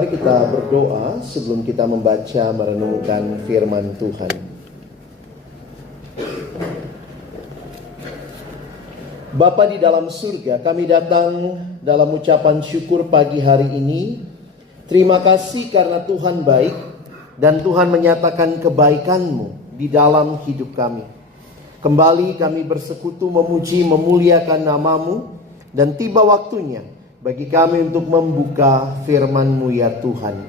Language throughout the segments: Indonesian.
Mari kita berdoa sebelum kita membaca merenungkan firman Tuhan. Bapa di dalam surga, kami datang dalam ucapan syukur pagi hari ini. Terima kasih karena Tuhan baik dan Tuhan menyatakan kebaikan-Mu di dalam hidup kami. Kembali kami bersekutu memuji memuliakan nama-Mu, dan tiba waktunya bagi kami untuk membuka firman-Mu ya Tuhan.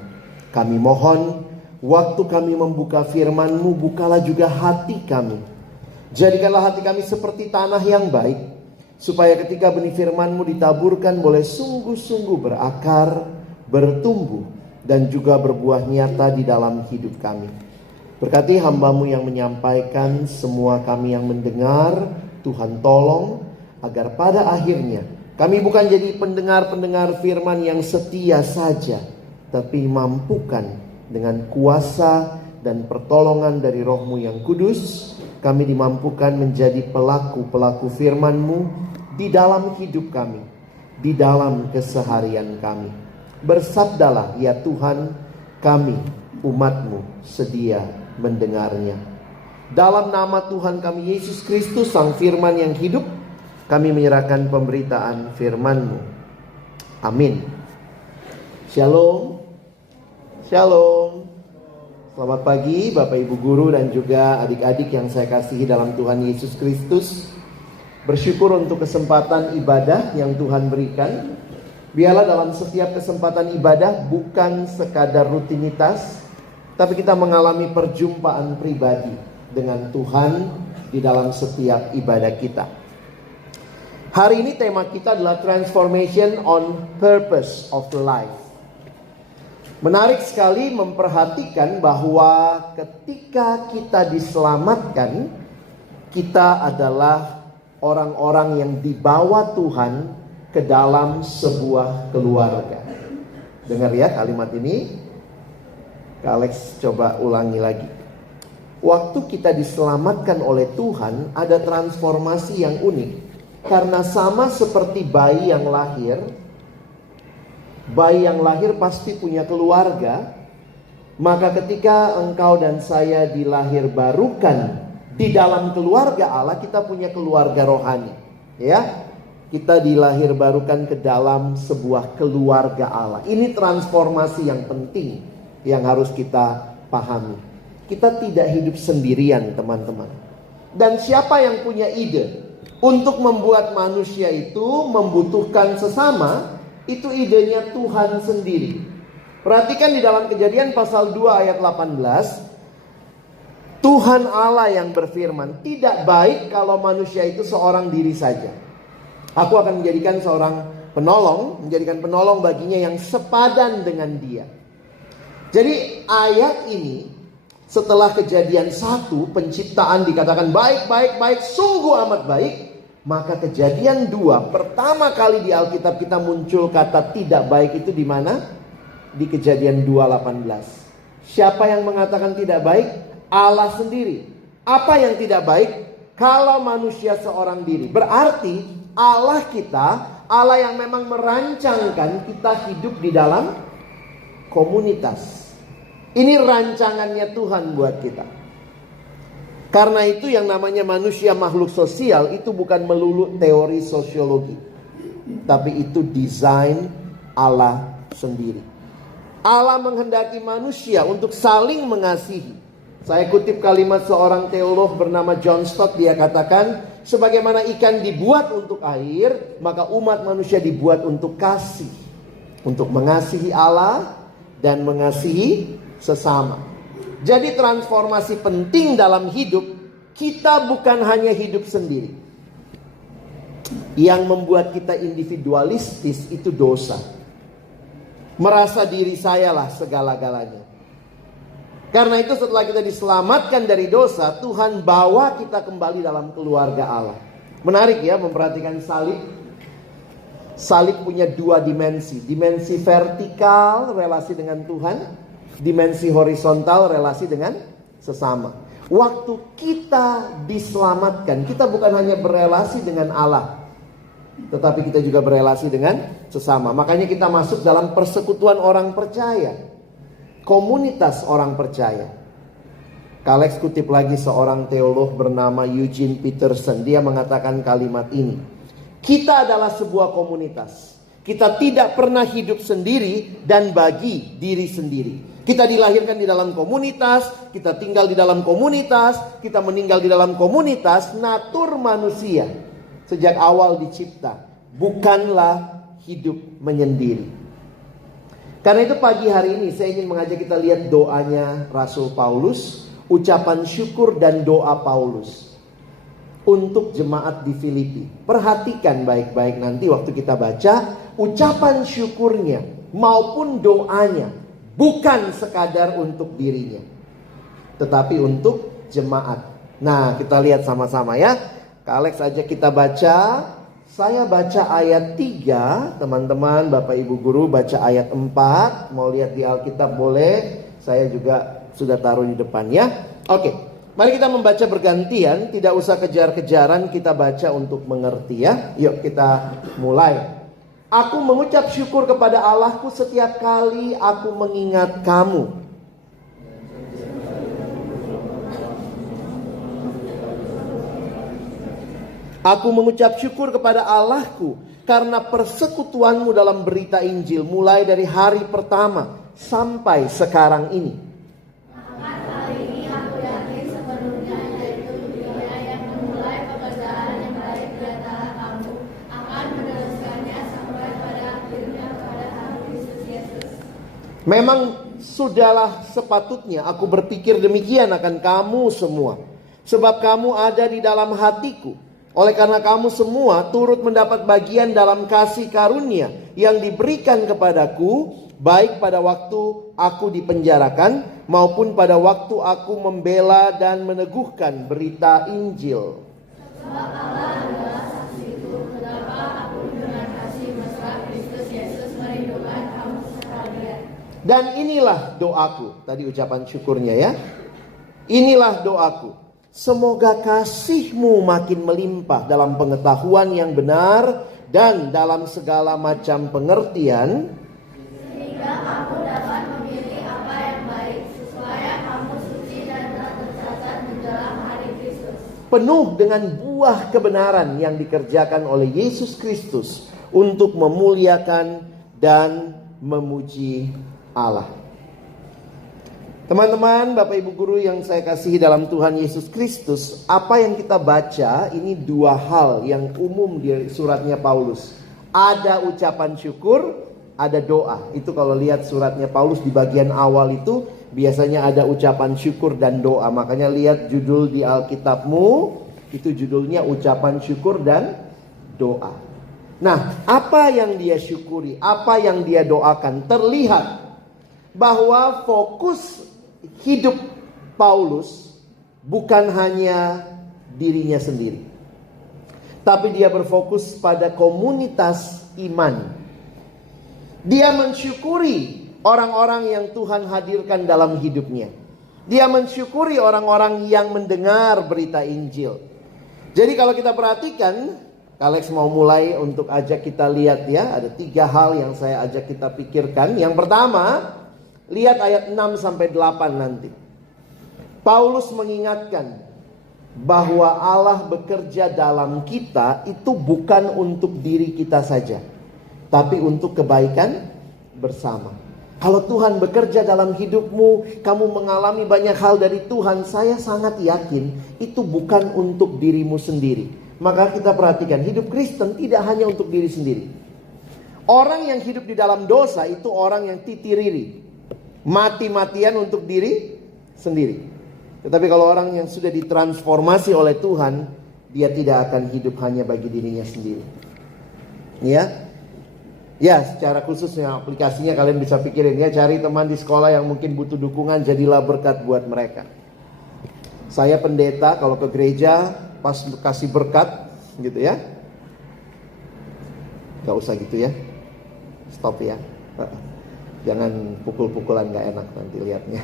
Kami mohon waktu kami membuka firman-Mu, bukalah juga hati kami. Jadikanlah hati kami seperti tanah yang baik, supaya ketika benih firman-Mu ditaburkan boleh sungguh-sungguh berakar, bertumbuh, dan juga berbuah nyata di dalam hidup kami. Berkati hamba-Mu yang menyampaikan, semua kami yang mendengar, Tuhan tolong agar pada akhirnya kami bukan jadi pendengar-pendengar firman yang setia saja, tapi mampukan dengan kuasa dan pertolongan dari Roh-Mu yang kudus, kami dimampukan menjadi pelaku-pelaku firman-Mu di dalam hidup kami, di dalam keseharian kami. Bersabdalah ya Tuhan, kami umat-Mu sedia mendengarnya. Dalam nama Tuhan kami Yesus Kristus, Sang Firman yang hidup, kami menyerahkan pemberitaan firman-Mu. Amin. Shalom. Shalom. Selamat pagi Bapak Ibu Guru dan juga adik-adik yang saya kasihi dalam Tuhan Yesus Kristus. Bersyukur untuk kesempatan ibadah yang Tuhan berikan. Biarlah dalam setiap kesempatan ibadah bukan sekadar rutinitas, tapi kita mengalami perjumpaan pribadi dengan Tuhan di dalam setiap ibadah kita. Hari ini tema kita adalah Transformation on Purpose of Life. Menarik sekali memperhatikan bahwa ketika kita diselamatkan, kita adalah orang-orang yang dibawa Tuhan ke dalam sebuah keluarga. Dengar ya kalimat ini. Kak Alex coba ulangi lagi. Waktu kita diselamatkan oleh Tuhan, ada transformasi yang unik. Karena sama seperti bayi yang lahir pasti punya keluarga. Maka ketika engkau dan saya dilahir barukan di dalam keluarga Allah, kita punya keluarga rohani. Ya, kita dilahir barukan ke dalam sebuah keluarga Allah. Ini transformasi yang penting yang harus kita pahami. Kita tidak hidup sendirian, teman-teman. Dan siapa yang punya ide untuk membuat manusia itu membutuhkan sesama, itu idenya Tuhan sendiri. Perhatikan di dalam Kejadian pasal 2 ayat 18. Tuhan Allah yang berfirman, tidak baik kalau manusia itu seorang diri saja. Aku akan menjadikan seorang penolong, menjadikan penolong baginya yang sepadan dengan dia. Jadi ayat ini setelah Kejadian 1, penciptaan dikatakan baik, sungguh amat baik. Maka Kejadian 2, pertama kali di Alkitab kita muncul kata tidak baik itu di mana? Di Kejadian 2:18. Siapa yang mengatakan tidak baik? Allah sendiri. Apa yang tidak baik? Kalau manusia seorang diri. Berarti Allah kita, Allah yang memang merancangkan kita hidup di dalam komunitas. Ini rancangannya Tuhan buat kita. Karena itu yang namanya manusia makhluk sosial itu bukan melulu teori sosiologi, tapi itu desain Allah sendiri. Allah menghendaki manusia untuk saling mengasihi. Saya kutip kalimat seorang teolog bernama John Stott. Dia katakan, sebagaimana ikan dibuat untuk air, maka umat manusia dibuat untuk kasih, untuk mengasihi Allah dan mengasihi sesama. Jadi transformasi penting dalam hidup. Kita bukan hanya hidup sendiri. Yang membuat kita individualistis itu dosa. Merasa diri sayalah segala-galanya. Karena itu setelah kita diselamatkan dari dosa, Tuhan bawa kita kembali dalam keluarga Allah. Menarik ya memperhatikan salib. Salib punya dua dimensi. Dimensi vertikal relasi dengan Tuhan, dimensi horizontal relasi dengan sesama. Waktu kita diselamatkan, kita bukan hanya berelasi dengan Allah, tetapi kita juga berelasi dengan sesama. Makanya kita masuk dalam persekutuan orang percaya, komunitas orang percaya. Kalex kutip lagi seorang teolog bernama Eugene Peterson. Dia mengatakan kalimat ini: kita adalah sebuah komunitas. Kita tidak pernah hidup sendiri dan bagi diri sendiri. Kita dilahirkan di dalam komunitas, kita tinggal di dalam komunitas, kita meninggal di dalam komunitas. Natur manusia sejak awal dicipta bukanlah hidup menyendiri. Karena itu pagi hari ini saya ingin mengajak kita lihat doanya Rasul Paulus, ucapan syukur dan doa Paulus untuk jemaat di Filipi. Perhatikan baik-baik nanti waktu kita baca ucapan syukurnya maupun doanya, bukan sekadar untuk dirinya, tetapi untuk jemaat. Nah, kita lihat sama-sama ya. Kak Alex ajak kita baca. Saya baca ayat 3, teman-teman, Bapak Ibu Guru baca ayat 4. Mau lihat di Alkitab boleh, saya juga sudah taruh di depan ya. Oke, mari kita membaca bergantian, tidak usah kejar-kejaran, kita baca untuk mengerti ya. Yuk kita mulai. Aku mengucap syukur kepada Allahku setiap kali aku mengingat kamu. Aku mengucap syukur kepada Allahku karena persekutuanmu dalam berita Injil mulai dari hari pertama sampai sekarang ini. Memang sudahlah sepatutnya aku berpikir demikian akan kamu semua, sebab kamu ada di dalam hatiku. Oleh karena kamu semua turut mendapat bagian dalam kasih karunia yang diberikan kepadaku, baik pada waktu aku dipenjarakan maupun pada waktu aku membela dan meneguhkan berita Injil. Sebab Allah adalah saksiku, betapa aku dengan kasih mesra Kristus Yesus merindukan kamu sekalian. Dan inilah doaku, tadi ucapan syukurnya ya. Inilah doaku. Semoga kasihmu makin melimpah dalam pengetahuan yang benar dan dalam segala macam pengertian, sehingga kamu dapat memilih apa yang baik, supaya kamu suci dan tak tercacat di dalam hari Kristus, penuh dengan buah kebenaran yang dikerjakan oleh Yesus Kristus untuk memuliakan dan memuji Allah. Teman-teman, Bapak Ibu Guru yang saya kasihi dalam Tuhan Yesus Kristus, apa yang kita baca ini dua hal yang umum di suratnya Paulus. Ada ucapan syukur, ada doa. Itu kalau lihat suratnya Paulus di bagian awal itu biasanya ada ucapan syukur dan doa. Makanya lihat judul di Alkitabmu, itu judulnya ucapan syukur dan doa. Nah, apa yang dia syukuri, apa yang dia doakan, terlihat bahwa fokus hidup Paulus bukan hanya dirinya sendiri, tapi dia berfokus pada komunitas iman. Dia mensyukuri orang-orang yang Tuhan hadirkan dalam hidupnya. Dia mensyukuri orang-orang yang mendengar berita Injil. Jadi kalau kita perhatikan, Alex mau mulai untuk ajak kita lihat ya. Ada 3 hal yang saya ajak kita pikirkan. Yang pertama, lihat ayat 6-8 nanti. Paulus mengingatkan bahwa Allah bekerja dalam kita itu bukan untuk diri kita saja, tapi untuk kebaikan bersama. Kalau Tuhan bekerja dalam hidupmu, kamu mengalami banyak hal dari Tuhan, saya sangat yakin itu bukan untuk dirimu sendiri. Maka kita perhatikan, hidup Kristen tidak hanya untuk diri sendiri. Orang yang hidup di dalam dosa itu orang yang titiriri, mati-matian untuk diri sendiri. Tetapi kalau orang yang sudah ditransformasi oleh Tuhan, dia tidak akan hidup hanya bagi dirinya sendiri. Ya, secara khususnya aplikasinya kalian bisa pikirin ya, cari teman di sekolah yang mungkin butuh dukungan, jadilah berkat buat mereka. Saya pendeta, kalau ke gereja pas kasih berkat gitu ya. Gak usah gitu ya. Stop ya. Jangan pukul-pukulan, gak enak nanti lihatnya.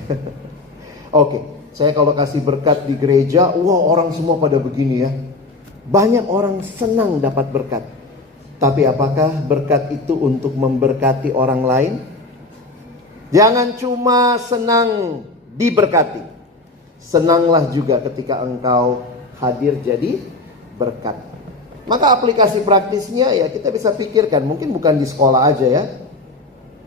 Oke, saya kalau kasih berkat di gereja, wah orang semua pada begini ya. Banyak orang senang dapat berkat. Tapi apakah berkat itu untuk memberkati orang lain? Jangan cuma senang diberkati, senanglah juga ketika engkau hadir jadi berkat. Maka aplikasi praktisnya ya kita bisa pikirkan, mungkin bukan di sekolah aja ya.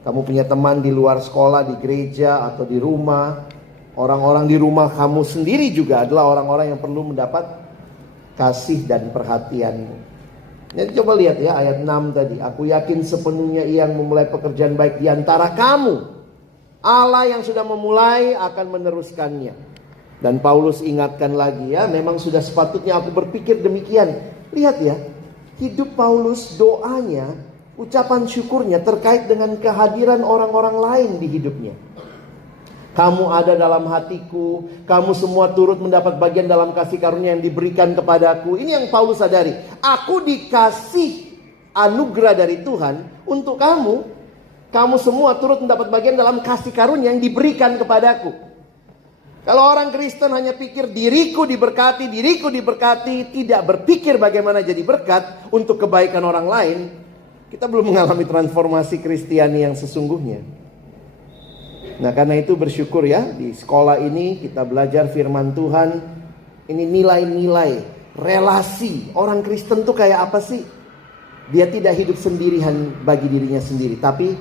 Kamu punya teman di luar sekolah, di gereja atau di rumah. Orang-orang di rumah kamu sendiri juga adalah orang-orang yang perlu mendapat kasih dan perhatianmu. Jadi coba lihat ya ayat 6 tadi. Aku yakin sepenuhnya Ia yang memulai pekerjaan baik di antara kamu. Allah yang sudah memulai akan meneruskannya. Dan Paulus ingatkan lagi ya, memang sudah sepatutnya aku berpikir demikian. Lihat ya, hidup Paulus, doanya, ucapan syukurnya terkait dengan kehadiran orang-orang lain di hidupnya. Kamu ada dalam hatiku, kamu semua turut mendapat bagian dalam kasih karunia yang diberikan kepadaku. Ini yang Paulus sadari. Aku dikasih anugerah dari Tuhan untuk kamu. Kamu semua turut mendapat bagian dalam kasih karunia yang diberikan kepadaku. Kalau orang Kristen hanya pikir diriku diberkati, tidak berpikir bagaimana jadi berkat untuk kebaikan orang lain, kita belum mengalami transformasi Kristiani yang sesungguhnya. Nah karena itu bersyukur ya, di sekolah ini kita belajar firman Tuhan. Ini nilai-nilai, relasi. Orang Kristen tuh kayak apa sih? Dia tidak hidup sendirian bagi dirinya sendiri, tapi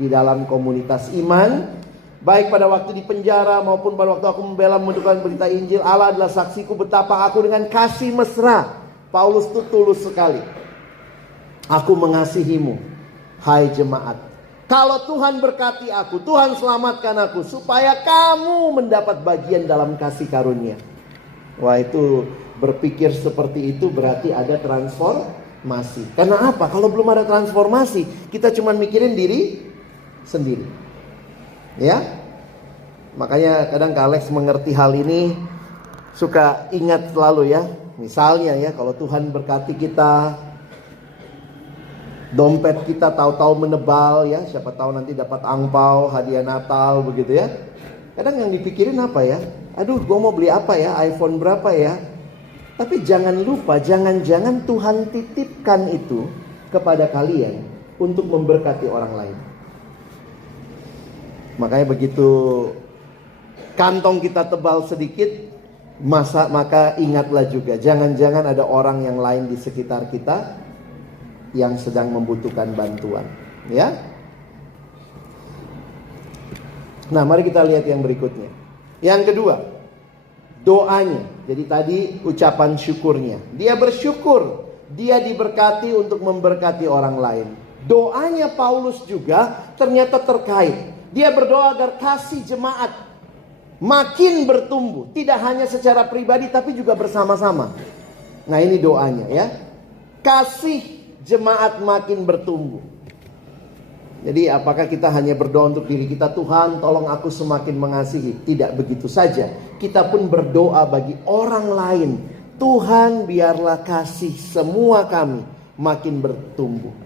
di dalam komunitas iman. Baik pada waktu di penjara maupun pada waktu aku membela memberitakan berita Injil, Allah adalah saksiku betapa aku dengan kasih mesra. Paulus itu tulus sekali. Aku mengasihimu, hai jemaat. Kalau Tuhan berkati aku, Tuhan selamatkan aku, supaya kamu mendapat bagian dalam kasih karunia. Wah itu berpikir seperti itu berarti ada transformasi. Karena apa? Kalau belum ada transformasi, kita cuma mikirin diri sendiri. Ya, makanya kadang Kak Alex mengerti hal ini, suka ingat selalu ya. Misalnya ya, kalau Tuhan berkati kita, dompet kita tahu-tahu menebal ya, siapa tahu nanti dapat angpau, hadiah Natal begitu ya. Kadang yang dipikirin apa ya? Aduh, gue mau beli apa ya? iPhone berapa ya? Tapi jangan lupa, jangan-jangan Tuhan titipkan itu kepada kalian untuk memberkati orang lain. Makanya begitu kantong kita tebal sedikit, maka ingatlah juga, jangan-jangan ada orang yang lain di sekitar kita yang sedang membutuhkan bantuan, ya. Nah, mari kita lihat yang berikutnya. Yang kedua, doanya. Jadi tadi ucapan syukurnya. Dia bersyukur, dia diberkati untuk memberkati orang lain. Doanya Paulus juga ternyata terkait. Dia berdoa agar kasih jemaat makin bertumbuh. Tidak hanya secara pribadi tapi juga bersama-sama. Nah ini doanya ya. Kasih jemaat makin bertumbuh. Jadi apakah kita hanya berdoa untuk diri kita, Tuhan tolong aku semakin mengasihi? Tidak begitu saja. Kita pun berdoa bagi orang lain. Tuhan biarlah kasih semua kami makin bertumbuh.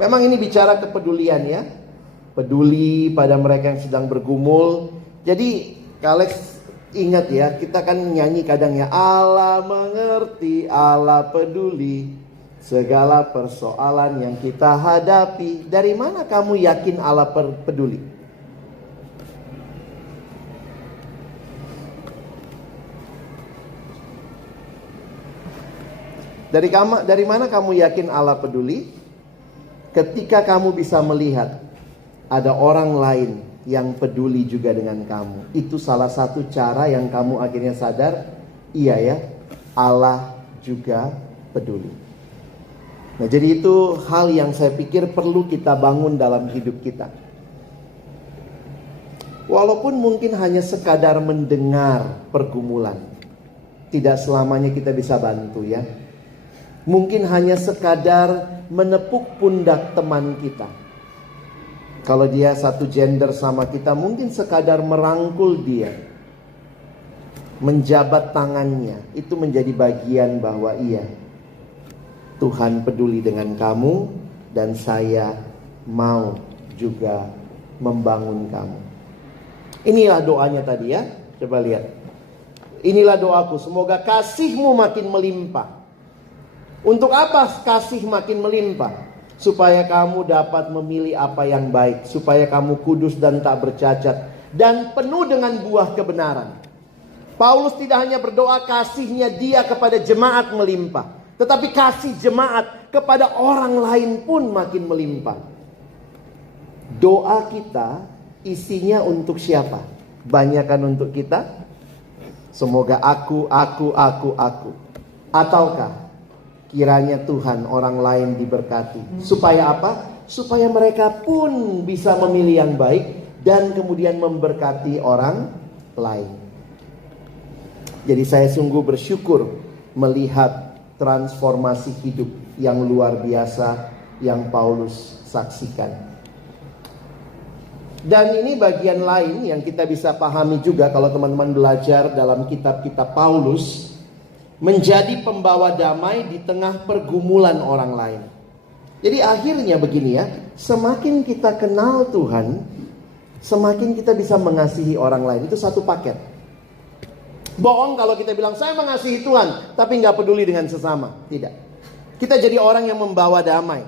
Memang ini bicara kepedulian ya. Peduli pada mereka yang sedang bergumul. Jadi Alex ingat ya, kita kan nyanyi kadang ya, Allah mengerti, Allah peduli segala persoalan yang kita hadapi. Dari mana kamu yakin Allah peduli? Dari mana kamu yakin Allah peduli? Ketika kamu bisa melihat ada orang lain yang peduli juga dengan kamu. Itu salah satu cara yang kamu akhirnya sadar, iya ya, Allah juga peduli. Nah jadi itu hal yang saya pikir perlu kita bangun dalam hidup kita. Walaupun mungkin hanya sekadar mendengar pergumulan, tidak selamanya kita bisa bantu ya. Mungkin hanya sekadar menepuk pundak teman kita. Kalau dia satu gender sama kita, mungkin sekadar merangkul dia, menjabat tangannya, itu menjadi bagian bahwa iya, Tuhan peduli dengan kamu dan saya mau juga membangun kamu. Inilah doanya tadi ya, coba lihat. Inilah doaku, semoga kasihmu makin melimpah. Untuk apa kasih makin melimpah? Supaya kamu dapat memilih apa yang baik, supaya kamu kudus dan tak bercacat, dan penuh dengan buah kebenaran. Paulus tidak hanya berdoa kasihnya dia kepada jemaat melimpah, tetapi kasih jemaat kepada orang lain pun makin melimpah. Doa kita isinya untuk siapa? Banyakan untuk kita? Semoga aku. Ataukah kiranya Tuhan orang lain diberkati. Supaya apa? Supaya mereka pun bisa memilih yang baik dan kemudian memberkati orang lain. Jadi saya sungguh bersyukur melihat transformasi hidup yang luar biasa yang Paulus saksikan. Dan ini bagian lain yang kita bisa pahami juga kalau teman-teman belajar dalam kitab-kitab Paulus. Menjadi pembawa damai di tengah pergumulan orang lain. Jadi akhirnya begini ya, semakin kita kenal Tuhan, semakin kita bisa mengasihi orang lain. Itu satu paket. Bohong kalau kita bilang saya mengasihi Tuhan tapi gak peduli dengan sesama. Tidak. Kita jadi orang yang membawa damai.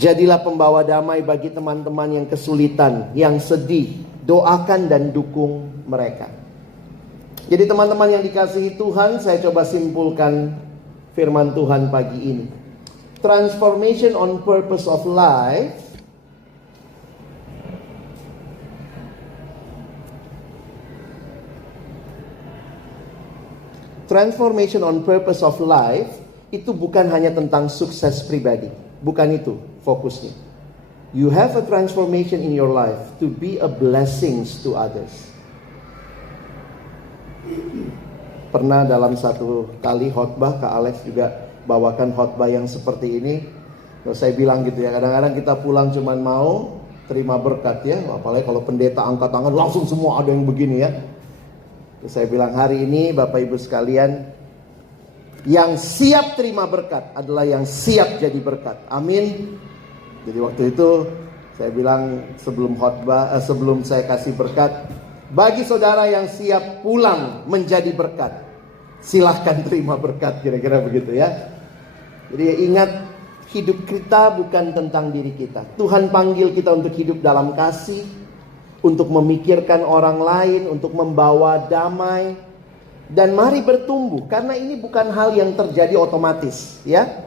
Jadilah pembawa damai bagi teman-teman yang kesulitan, yang sedih. Doakan dan dukung mereka. Jadi teman-teman yang dikasihi Tuhan, saya coba simpulkan firman Tuhan pagi ini. Transformation on purpose of life Transformation on purpose of life itu bukan hanya tentang sukses pribadi. Bukan itu fokusnya. You have a transformation in your life to be a blessings to others. Pernah dalam satu kali khotbah, Kak Alex juga bawakan khotbah yang seperti ini. Terus saya bilang gitu ya, kadang-kadang kita pulang cuman mau terima berkat ya. Apalagi kalau pendeta angkat tangan langsung semua ada yang begini ya. Terus saya bilang hari ini Bapak Ibu sekalian, yang siap terima berkat adalah yang siap jadi berkat. Amin. Jadi waktu itu saya bilang sebelum khotbah, sebelum saya kasih berkat, bagi saudara yang siap pulang menjadi berkat, silahkan terima berkat, kira-kira begitu ya. Jadi ingat, hidup kita bukan tentang diri kita. Tuhan panggil kita untuk hidup dalam kasih, untuk memikirkan orang lain, untuk membawa damai. Dan mari bertumbuh, karena ini bukan hal yang terjadi otomatis ya.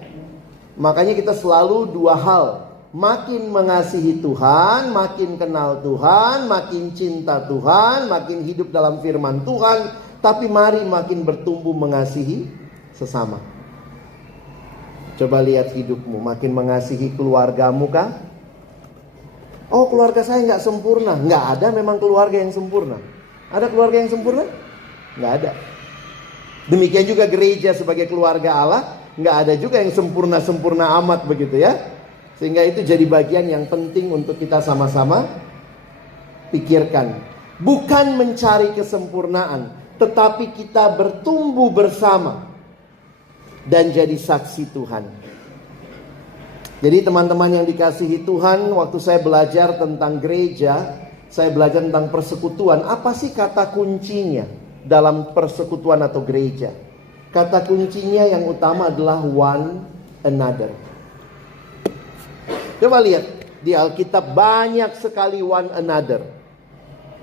Makanya kita selalu dua hal, makin mengasihi Tuhan, makin kenal Tuhan, makin cinta Tuhan, makin hidup dalam firman Tuhan. Tapi mari makin bertumbuh mengasihi sesama. Coba lihat hidupmu, makin mengasihi keluargamu kah? Oh, keluarga saya gak sempurna. Gak ada memang keluarga yang sempurna. Ada keluarga yang sempurna? Gak ada. Demikian juga gereja sebagai keluarga Allah, gak ada juga yang sempurna-sempurna amat begitu ya. Sehingga itu jadi bagian yang penting untuk kita sama-sama pikirkan. Bukan mencari kesempurnaan, tetapi kita bertumbuh bersama dan jadi saksi Tuhan. Jadi teman-teman yang dikasihi Tuhan, waktu saya belajar tentang gereja, saya belajar tentang persekutuan. Apa sih kata kuncinya dalam persekutuan atau gereja? Kata kuncinya yang utama adalah one another. Coba lihat di Alkitab banyak sekali one another.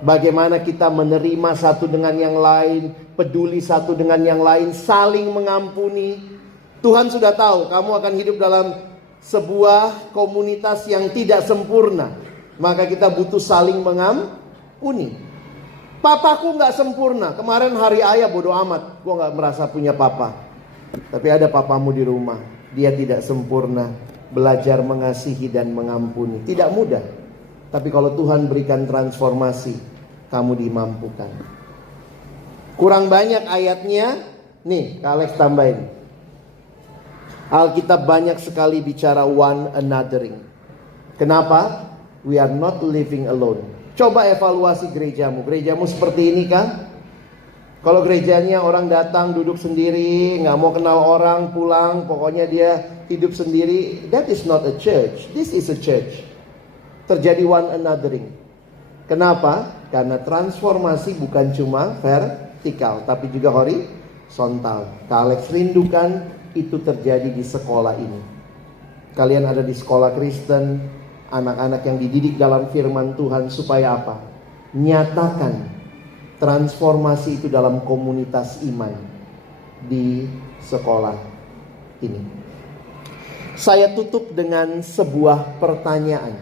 Bagaimana kita menerima satu dengan yang lain, peduli satu dengan yang lain, saling mengampuni. Tuhan sudah tahu kamu akan hidup dalam sebuah komunitas yang tidak sempurna. Maka kita butuh saling mengampuni. Papaku gak sempurna. Kemarin hari ayah bodo amat, gue gak merasa punya papa. Tapi ada papamu di rumah, dia tidak sempurna. Belajar mengasihi dan mengampuni. Tidak mudah. Tapi kalau Tuhan berikan transformasi, kamu dimampukan. Kurang banyak ayatnya. Nih, Kak Alex tambahin. Alkitab banyak sekali bicara one anothering. Kenapa? We are not living alone. Coba evaluasi gerejamu. Gerejamu seperti ini kan? Kalau gerejanya orang datang duduk sendiri, gak mau kenal orang, pulang, pokoknya dia hidup sendiri. That is not a church. This is a church. Terjadi one anothering. Kenapa? Karena transformasi bukan cuma vertikal, tapi juga horizontal. horizontal. Kak Alex rindukan itu terjadi di sekolah ini. Kalian ada di sekolah Kristen, anak-anak yang dididik dalam firman Tuhan supaya apa? Nyatakan transformasi itu dalam komunitas iman di sekolah ini. Saya tutup dengan sebuah pertanyaan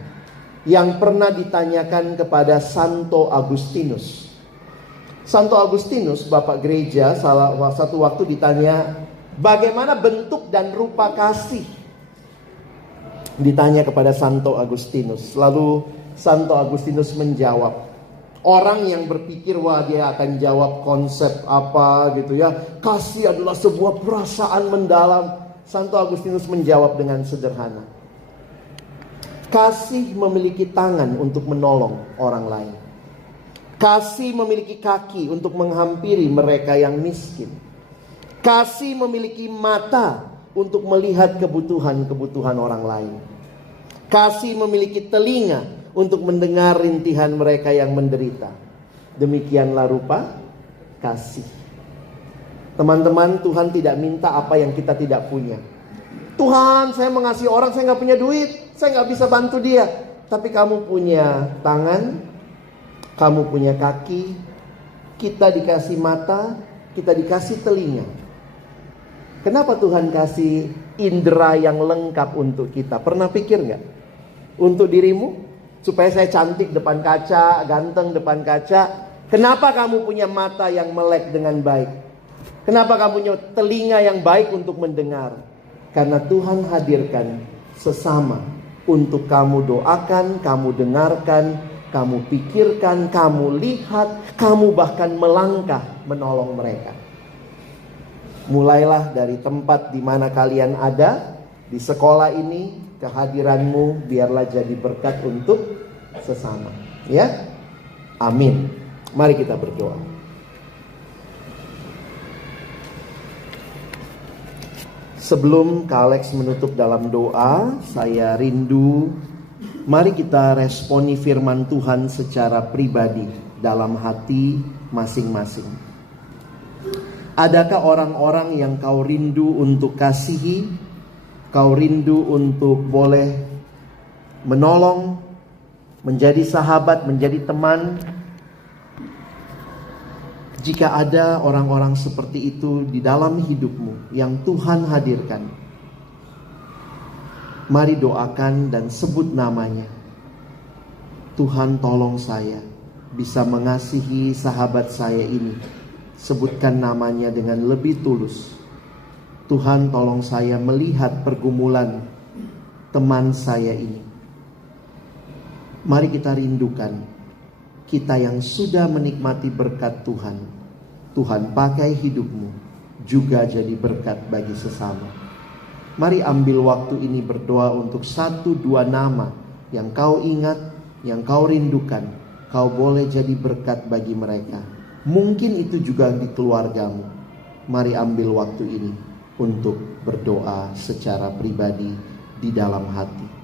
yang pernah ditanyakan kepada Santo Agustinus. Santo Agustinus, Bapak Gereja, salah satu waktu ditanya, bagaimana bentuk dan rupa kasih? Ditanya kepada Santo Agustinus. Lalu Santo Agustinus menjawab. Orang yang berpikir, wah dia akan jawab konsep apa gitu ya. Kasih adalah sebuah perasaan mendalam. Santo Agustinus menjawab dengan sederhana. Kasih memiliki tangan untuk menolong orang lain. Kasih memiliki kaki untuk menghampiri mereka yang miskin. Kasih memiliki mata untuk melihat kebutuhan-kebutuhan orang lain. Kasih memiliki telinga untuk mendengar rintihan mereka yang menderita. Demikianlah rupa kasih. Teman-teman, Tuhan tidak minta apa yang kita tidak punya. Tuhan, saya mengasihi orang, saya gak punya duit, saya gak bisa bantu dia. Tapi kamu punya tangan, kamu punya kaki, kita dikasih mata, kita dikasih telinga. Kenapa Tuhan kasih indera yang lengkap untuk kita? Pernah pikir gak? Untuk dirimu, supaya saya cantik depan kaca, ganteng depan kaca. Kenapa kamu punya mata yang melek dengan baik? Kenapa kamu punya telinga yang baik untuk mendengar? Karena Tuhan hadirkan sesama untuk kamu doakan, kamu dengarkan, kamu pikirkan, kamu lihat, kamu bahkan melangkah menolong mereka. Mulailah dari tempat di mana kalian ada, di sekolah ini, kehadiranmu biarlah jadi berkat untuk sesama. Ya, amin. Mari kita berdoa. Sebelum Kak Alex menutup dalam doa, saya rindu, mari kita responi firman Tuhan secara pribadi dalam hati masing-masing. Adakah orang-orang yang kau rindu untuk kasihi, kau rindu untuk boleh menolong, menjadi sahabat, menjadi teman? Jika ada orang-orang seperti itu di dalam hidupmu yang Tuhan hadirkan, mari doakan dan sebut namanya. Tuhan, tolong saya bisa mengasihi sahabat saya ini. Sebutkan namanya dengan lebih tulus. Tuhan, tolong saya melihat pergumulan teman saya ini. Mari kita rindukan. Kita yang sudah menikmati berkat Tuhan, Tuhan pakai hidupmu juga jadi berkat bagi sesama. Mari ambil waktu ini berdoa untuk 1-2 nama yang kau ingat, yang kau rindukan. Kau boleh jadi berkat bagi mereka. Mungkin itu juga di keluargamu. Mari ambil waktu ini untuk berdoa secara pribadi di dalam hati.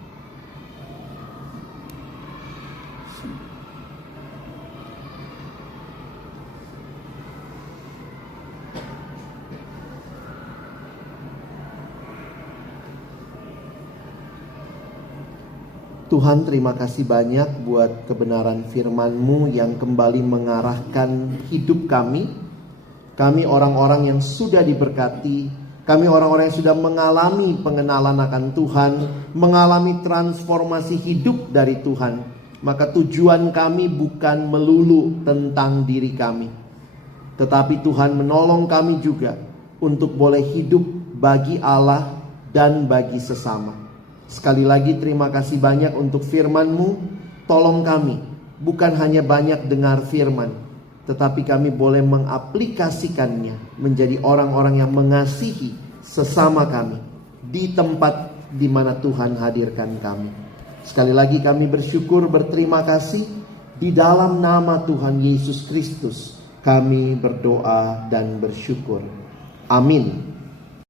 Tuhan, terima kasih banyak buat kebenaran firman-Mu yang kembali mengarahkan hidup kami. Kami orang-orang yang sudah diberkati, kami orang-orang yang sudah mengalami pengenalan akan Tuhan, mengalami transformasi hidup dari Tuhan. Maka tujuan kami bukan melulu tentang diri kami, tetapi Tuhan menolong kami juga untuk boleh hidup bagi Allah dan bagi sesama. Sekali lagi terima kasih banyak untuk firman-Mu. Tolong kami bukan hanya banyak dengar firman, tetapi kami boleh mengaplikasikannya menjadi orang-orang yang mengasihi sesama kami di tempat di mana Tuhan hadirkan kami. Sekali lagi kami bersyukur, berterima kasih. Di dalam nama Tuhan Yesus Kristus kami berdoa dan bersyukur. Amin.